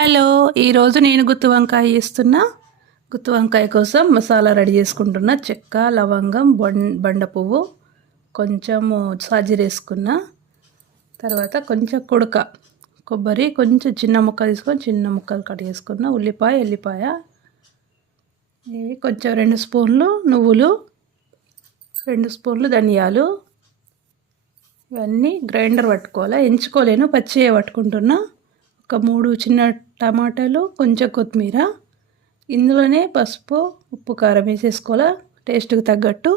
Hello, ఈరోజు నేను గుత్తి వంకాయ చేస్తున్నా. గుత్తి వంకాయ కోసం మసాలా రెడీ చేసుకుంటున్నా. చెక్క, లవంగం, బండ పువ్వు, కొంచెము సాజీర వేసుకున్నా. తర్వాత కొంచెం కొబ్బరి కొంచెం చిన్న ముక్క తీసుకొని చిన్న ముక్కలు కట్ చేసుకున్నా. ఉల్లిపాయ, ఎల్లిపాయ, ఇవి కొంచెం 2 స్పూన్లు నువ్వులు, 2 స్పూన్లు ధనియాలు. ఇవన్నీ గ్రైండర్ పట్టుకోవాలి. ఎంచుకోలేను, పచ్చియే పట్టుకుంటున్నా. ఒక 3 చిన్న టమాటాలు, కొంచెం కొత్తిమీర. ఇందులోనే పసుపు, ఉప్పు, కారం వేసేసుకోవాలి టేస్ట్కి తగ్గట్టు.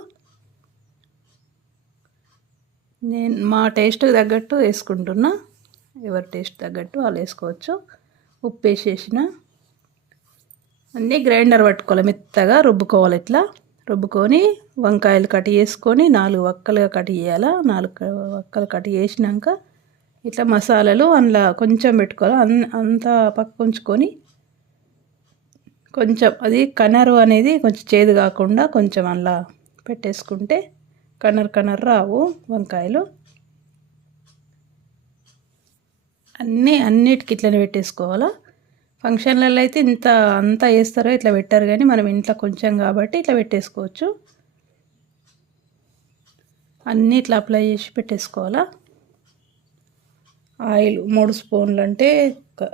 నేను మా టేస్ట్కి తగ్గట్టు వేసుకుంటున్నా. ఎవరి టేస్ట్ తగ్గట్టు వాళ్ళు వేసుకోవచ్చు. ఉప్పు వేసేసిన. అన్నీ గ్రైండర్ పట్టుకోవాలి, మెత్తగా రుబ్బుకోవాలి. ఇట్లా రుబ్బుకొని వంకాయలు కట్ చేసుకొని 4 వక్కలుగా కట్ చేయాలి. 4 వక్కలు కట్ చేసినాక ఇట్లా మసాలాలు అందులో కొంచెం పెట్టుకోవాలి. అంతా పక్క ఉంచుకొని కొంచెం అది కనరు అనేది కొంచెం చేదు కాకుండా కొంచెం అందులో పెట్టేసుకుంటే కనర్ రావు వంకాయలు. అన్నిటికి ఇట్లనే పెట్టేసుకోవాలా. ఫంక్షన్లలో అయితే అంతా వేస్తారో ఇట్లా పెట్టారు, కానీ మనం ఇంట్లో కొంచెం కాబట్టి ఇట్లా పెట్టేసుకోవచ్చు. అన్నీ ఇట్లా అప్లై చేసి పెట్టేసుకోవాలా. ఆయిల్ 3 స్పూన్లు అంటే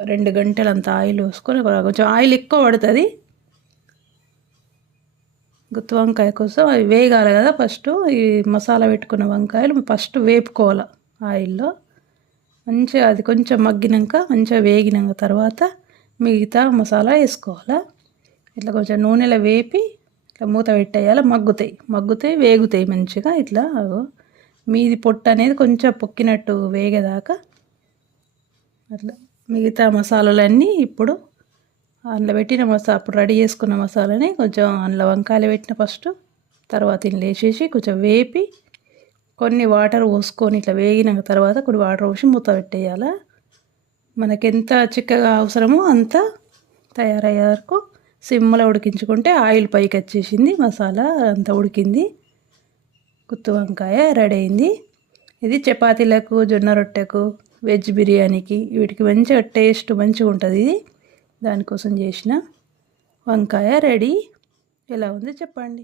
2 గంటలు అంత ఆయిల్ వేసుకొని, కొంచెం ఆయిల్ ఎక్కువ పడుతుంది గుత్తి వంకాయ కోసం. అవి వేగాలి కదా. ఫస్ట్ ఈ మసాలా పెట్టుకున్న వంకాయలు ఫస్ట్ వేపుకోవాలి ఆయిల్లో. మంచిగా అది కొంచెం మగ్గినాక మంచిగా వేగినాక తర్వాత మిగతా మసాలా వేసుకోవాలి. ఇట్లా కొంచెం నూనెలో వేపి ఇట్లా మూత పెట్టేయాలి. మగ్గుతాయి వేగుతాయి మంచిగా. ఇట్లా మీది పొట్టు అనేది కొంచెం పొక్కినట్టు వేగేదాకా అట్లా మిగతా మసాలాలన్నీ ఇప్పుడు అందులో పెట్టిన అప్పుడు రెడీ చేసుకున్న మసాలాని కొంచెం అందులో వంకాయలు పెట్టిన ఫస్ట్, తర్వాత ఇందులో వేసేసి కొంచెం వేపి కొన్ని వాటర్ పోసుకొని ఇట్లా వేగిన తర్వాత కొన్ని వాటర్ పోసి మూత పెట్టేయాలి. మనకెంత చిక్కగా అవసరమో అంత తయారయ్యే వరకు సిమ్లో ఉడికించుకుంటే ఆయిల్ పైకి వచ్చేసింది. మసాలా అంతా ఉడికింది. గుత్తి వంకాయ రెడీ అయింది. ఇది చపాతీలకు, జొన్న రొట్టెకు, వెజ్ బిర్యానీకి వీటికి మంచిగా టేస్ట్ మంచిగా ఉంటుంది. ఇది దానికోసం చేసిన వంకాయ రెడీ. ఎలా ఉంది చెప్పండి.